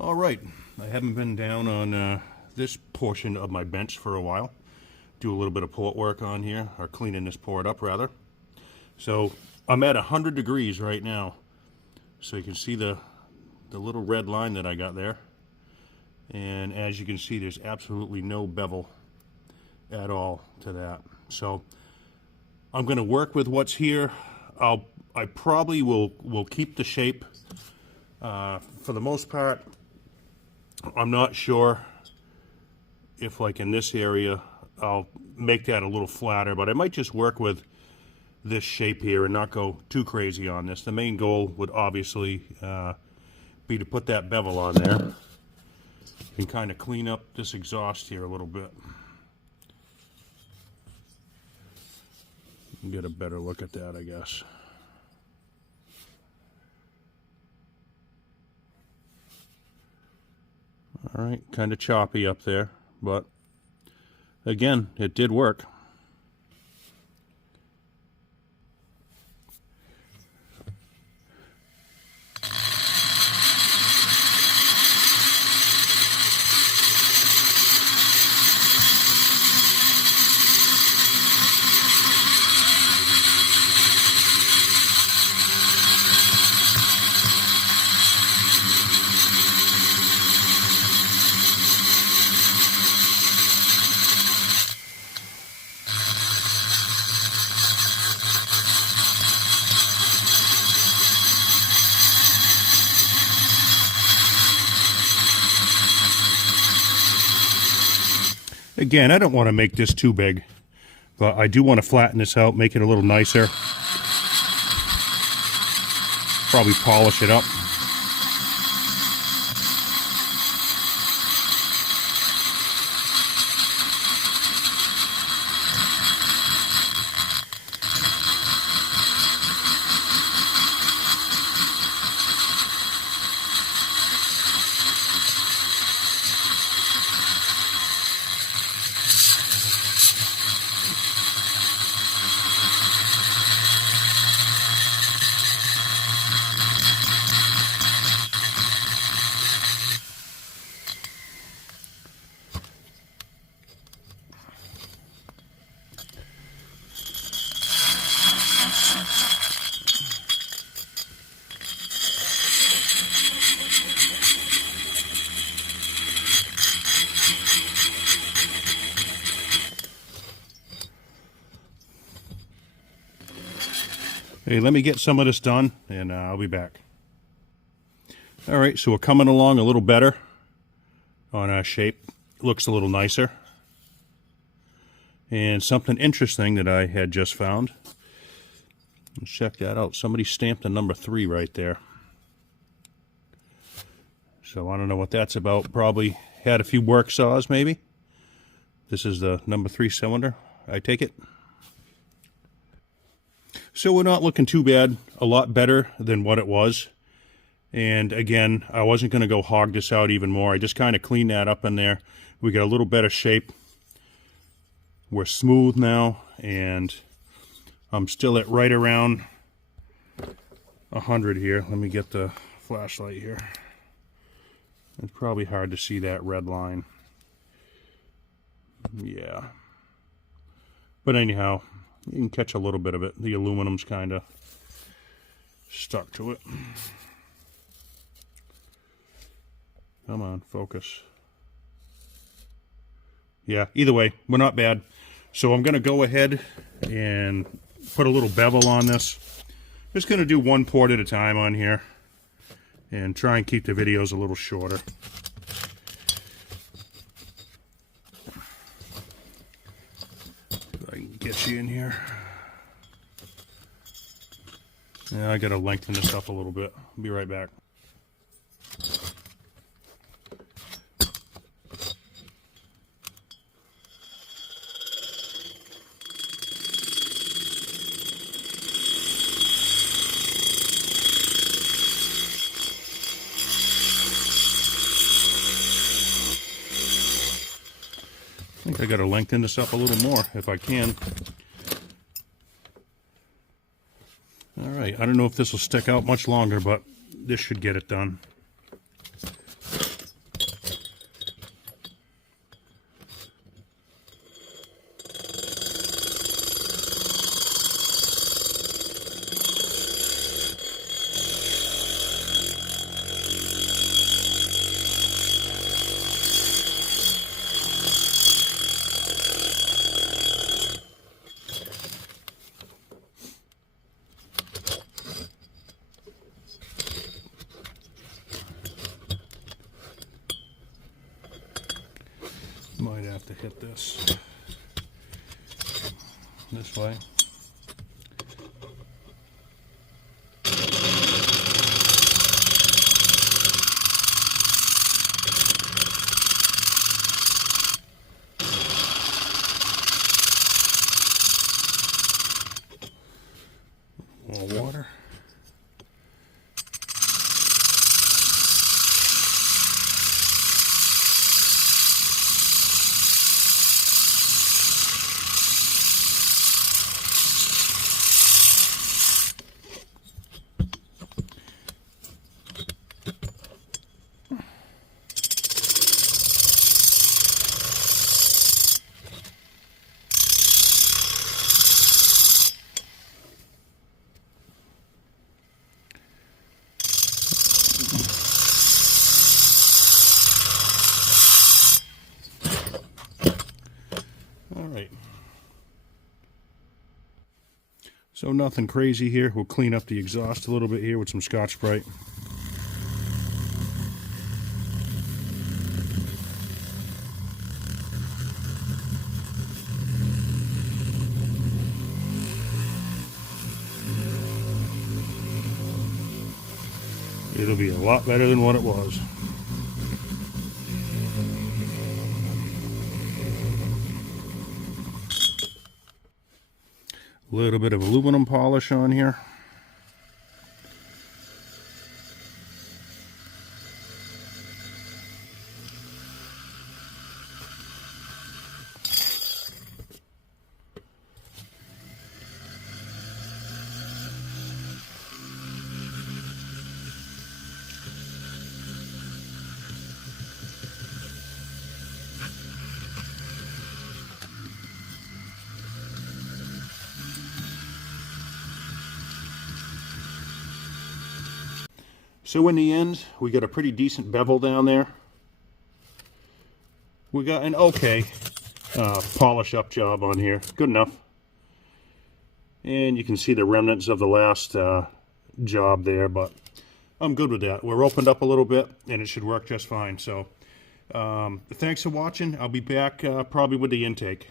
All right, I haven't been down on this portion of my bench for a while. Do a little bit of port work on here, or cleaning this port up rather. So I'm at 100 degrees right now. So you can see the little red line that I got there. And as you can see, there's absolutely no bevel at all to that. So I'm going to work with what's here. I probably will keep the shape for the most part. I'm not sure if, like in this area, I'll make that a little flatter, but I might just work with this shape here and not go too crazy on this. The main goal would obviously be to put that bevel on there and kind of clean up this exhaust here a little bit. Get a better look at that, I guess. All right, kind of choppy up there, but again, it did work. Again, I don't want to make this too big, but I do want to flatten this out, make it a little nicer. Probably polish it up. Hey, let me get some of this done, and I'll be back. All right, so we're coming along a little better on our shape. Looks a little nicer. And something interesting that I had just found. Let's check that out. Somebody stamped a number 3 right there. So I don't know what that's about. Probably had a few work saws, maybe. This is the number 3 cylinder, I take it. So we're not looking too bad, a lot better than what it was. And again, I wasn't going to go hog this out even more. I just kind of cleaned that up in there. We got a little better shape. We're smooth now, and I'm still at right around 100 here. Let me get the flashlight here. It's probably hard to see that red line. Yeah. But anyhow, you can catch a little bit of it. The aluminum's kind of stuck to it. Come on, focus. Yeah, either way, we're not bad. So I'm going to go ahead and put a little bevel on this. Just going to do one port at a time on here and try and keep the videos a little shorter. If I can get you in here. Yeah, I got to lengthen this up a little bit. I'll be right back. I think I got to lengthen this up a little more if I can. All right, I don't know if this will stick out much longer, but this should get it done. Might have to hit this way. More water. Alright, so nothing crazy here. We'll clean up the exhaust a little bit here with some Scotch-Brite. It'll be a lot better than what it was. A little bit of aluminum polish on here. So in the end, we got a pretty decent bevel down there. We got an okay polish up job on here. Good enough. And you can see the remnants of the last job there, but I'm good with that. We're opened up a little bit, and it should work just fine. So thanks for watching. I'll be back probably with the intake.